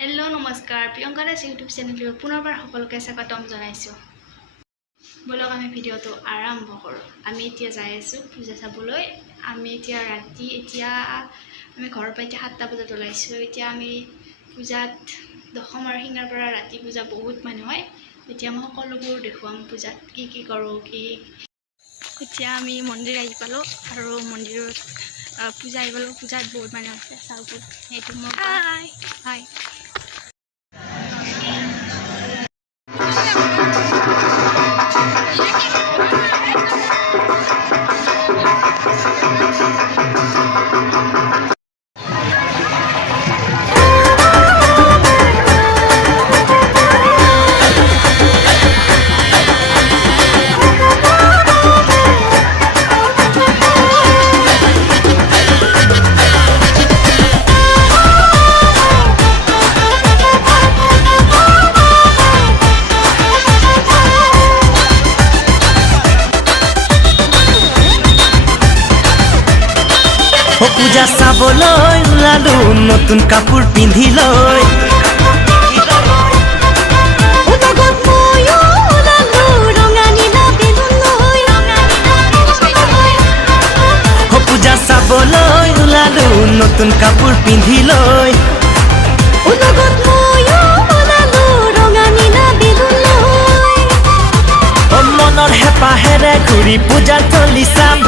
Hello नमस्कार Priyanka Das YouTube channel पुनर्बार सकलोके स्वागतम जनाइছো बोलक आमी भिडिओটো आरम्भ करो। आमी इतिया जाय आছো पूजा चाবলৈ। आमी इतिया राति आमी घर पाই 7টা বজাত ওলাইছো। इतिया आमी पूजात दशम और हिंगार পৰা राति पूजा बहुत মানুহ হয়। इतिया মই সকলোবোৰ দেখুৱাম पूजात কি কৰো কি। इतिया आमी মন্দিৰ আহি পালো আৰু মন্দিৰত पूजा আহি পালো। पूजाত বহুত মানুহ আছে চাউপুৰ এইটো মই হাই पूजा चाবলৈ ওলালো নতুন কাপোৰ পিন্ধি লৈ पूजा চাবলৈ ওলালো নতুন কাপোৰ পিন্ধি লৈ মনৰ হেঁপাহেৰে ঘূৰি পূজাৰ থলী চাম।